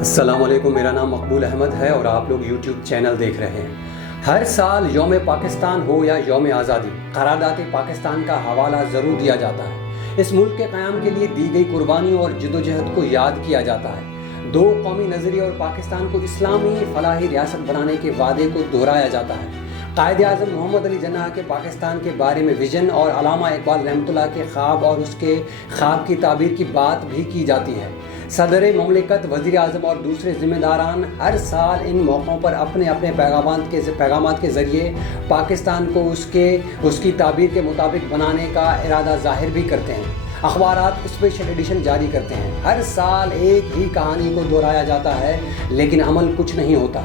अस्सलाम वालेकुम, मेरा नाम मकबूल अहमद है और आप लोग यूट्यूब चैनल देख रहे हैं। हर साल यौम पाकिस्तान हो या यौम आज़ादी, क़रारदाद पाकिस्तान का हवाला ज़रूर दिया जाता है। इस मुल्क के क़याम के लिए दी गई कुर्बानियों और जद्दोजहद को याद किया जाता है। दो कौमी नज़रिए और पाकिस्तान को इस्लामी फलाही रियासत बनाने के वादे को दोहराया जाता है। कायद आज़म मोहम्मद अली जिन्नाह के पाकिस्तान के बारे में विजन और अल्लामा इकबाल रहमतुल्लाह के ख्वाब और उसके ख्वाब की ताबीर की बात भी की जाती है। सदर ममलिकत, वज़ीर आज़म और दूसरे ज़िम्मेदारान हर साल इन मौक़ों पर अपने अपने पैगामात के ज़रिए पाकिस्तान को उसकी ताबीर के मुताबिक बनाने का इरादा ज़ाहिर भी करते हैं। अखबारात स्पेशल एडिशन जारी करते हैं। हर साल एक ही कहानी को दोहराया जाता है, लेकिन अमल कुछ नहीं होता।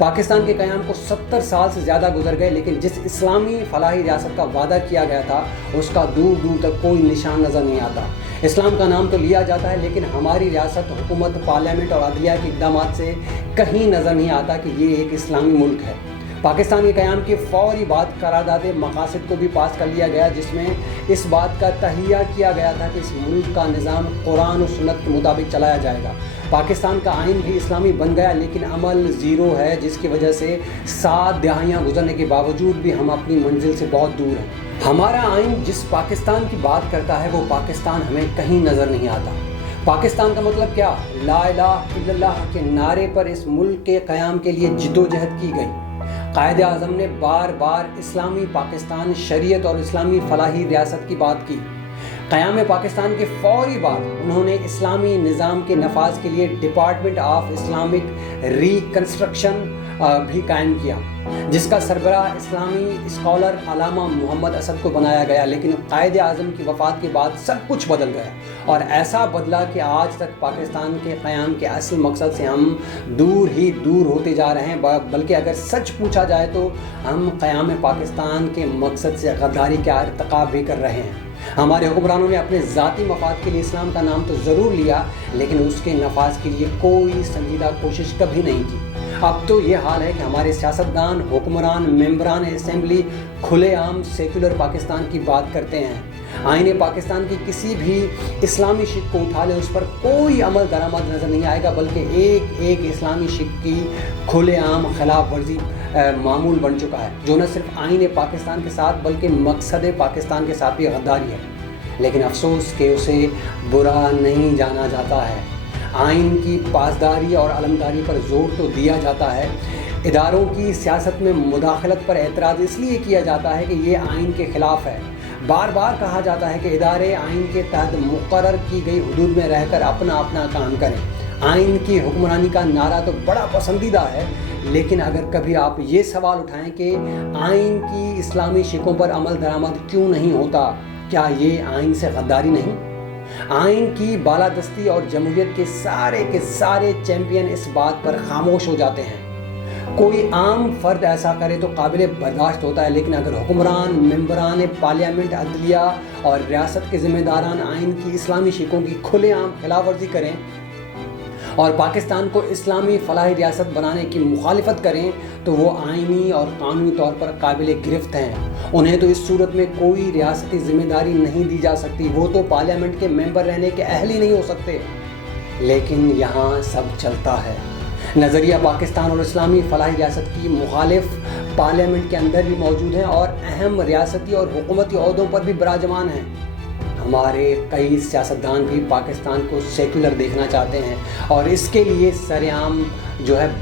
पाकिस्तान के क़याम को 70 साल से ज़्यादा गुजर गए, लेकिन जिस इस्लामी फलाही रियासत का वादा किया गया था उसका दूर दूर तक कोई निशान नज़र नहीं आता। इस्लाम का नाम तो लिया जाता है, लेकिन हमारी रियासत, हुकूमत, पार्लियामेंट और अदलिया के इक़दामात से कहीं नज़र नहीं आता कि ये एक इस्लामी मुल्क है। पाकिस्तान के क़याम के फ़ौरी बाद करारदाद मकासद को भी पास कर लिया गया, जिसमें इस बात का तहिया किया गया था कि इस मुल्क का निज़ाम कुरान और सुन्नत के मुताबिक चलाया जाएगा। पाकिस्तान का आइन भी इस्लामी बन गया, लेकिन अमल ज़ीरो है, जिसकी वजह से 7 दहाइयाँ गुजरने के बावजूद भी हम अपनी मंजिल से बहुत दूर हैं। हमारा आइन जिस पाकिस्तान की बात करता है वो पाकिस्तान हमें कहीं नज़र नहीं आता। पाकिस्तान का मतलब क्या? ला इलाहा इल्लल्लाह के नारे पर इस मुल्क के क़याम के लिए जिद्दोजहद की गई। कायद आज़म ने बार बार इस्लामी पाकिस्तान, शरीयत और इस्लामी फलाही रियासत की बात की। क़याम पाकिस्तान के फ़ौरी बाद उन्होंने इस्लामी निज़ाम के नफाज के लिए डिपार्टमेंट ऑफ इस्लामिक रिकन्स्ट्रक्शन भी कायम किया, जिसका सरबराह इस्लामी स्कॉलर अल्लामा मोहम्मद असद को बनाया गया। लेकिन कायद आज़म की वफ़ात के बाद सब कुछ बदल गया और ऐसा बदला कि आज तक पाकिस्तान के क़याम के असल मकसद से हम दूर ही दूर होते जा रहे हैं। बल्कि अगर सच पूछा जाए तो हम क़याम पाकिस्तान के मकसद से गद्दारी का इर्तिकाब भी कर रहे हैं। हमारे हुक्मरानों ने अपने ज़ाती मफाद के लिए इस्लाम का नाम तो ज़रूर लिया, लेकिन उसके नफाज के लिए कोई संजीदा कोशिश कभी नहीं की। अब तो ये हाल है कि हमारे सियासतदान, हुक्मरान, मेंबरान असेंबली खुलेआम सेकुलर पाकिस्तान की बात करते हैं। आईने पाकिस्तान की किसी भी इस्लामी शिक को उठा ले, उस पर कोई अमल दरामद नज़र नहीं आएगा, बल्कि एक एक इस्लामी शिक की खुलेआम खिलाफ वर्जी मामूल बन चुका है, जो न सिर्फ आईने पाकिस्तान के साथ बल्कि मकसद पाकिस्तान के साथ भी गद्दारी है। लेकिन अफसोस कि उसे बुरा नहीं जाना जाता है। आइन की पासदारी और अलमदारी पर जोर तो दिया जाता है। इदारों की सियासत में मुदाखलत पर एतराज़ इसलिए किया जाता है कि ये आइन के ख़िलाफ़ है। बार बार कहा जाता है कि इदारे आइन के तहत मुकर्रर की गई हुदूद में रहकर अपना अपना काम करें। आइन की हुक्मरानी का नारा तो बड़ा पसंदीदा है, लेकिन अगर कभी आप ये सवाल उठाएं कि आइन की इस्लामी शिकों पर अमल दरामद क्यों नहीं होता, क्या ये आइन से गद्दारी नहीं? आइन की बालादस्ती और जमहूरियत के सारे चैम्पियन इस बात पर खामोश हो जाते हैं। कोई आम फर्द ऐसा करे तो काबिल बर्दाश्त होता है, लेकिन अगर हुक्मरान, मेंबरान पार्लियामेंट, अदलिया और रियासत के ज़िम्मेदारान आइन की इस्लामी शिकों की खुलेआम खिलाफ वर्जी करें और पाकिस्तान को इस्लामी फलाही रियासत बनाने की मुखालिफत करें, तो वो आइनी और कानूनी तौर पर काबिल गिरफ्त हैं। उन्हें तो इस सूरत में कोई रियासती ज़िम्मेदारी नहीं दी जा सकती। वो तो पार्लियामेंट के मेंबर रहने के अहल ही नहीं हो सकते। लेकिन यहाँ सब चलता है। नज़रिया पाकिस्तान और इस्लामी फलाही रियासत की मुखालिफ पार्लियामेंट के अंदर भी मौजूद हैं और अहम रियासती और हुकूमती ओहदों पर भी बराजमान हैं। हमारे कई सियासतदान भी पाकिस्तान को सेकुलर देखना चाहते हैं और इसके लिए सरेआम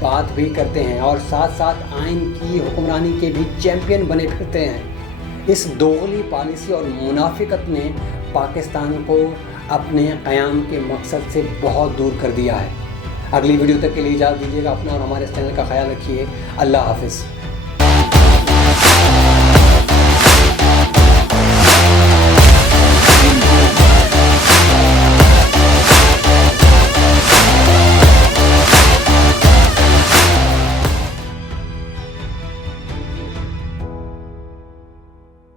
बात भी करते हैं और साथ साथ आइन की हुक्मरानी के भी चैम्पियन बने फिरते हैं। इस दोगली पॉलिसी और मुनाफिकत ने पाकिस्तान को अपने क़याम के मकसद से बहुत दूर कर दिया है। अगली वीडियो तक के लिए इजाज़त दीजिएगा। अपना और हमारे चैनल का ख्याल रखिए। अल्लाह हाफ़िज़।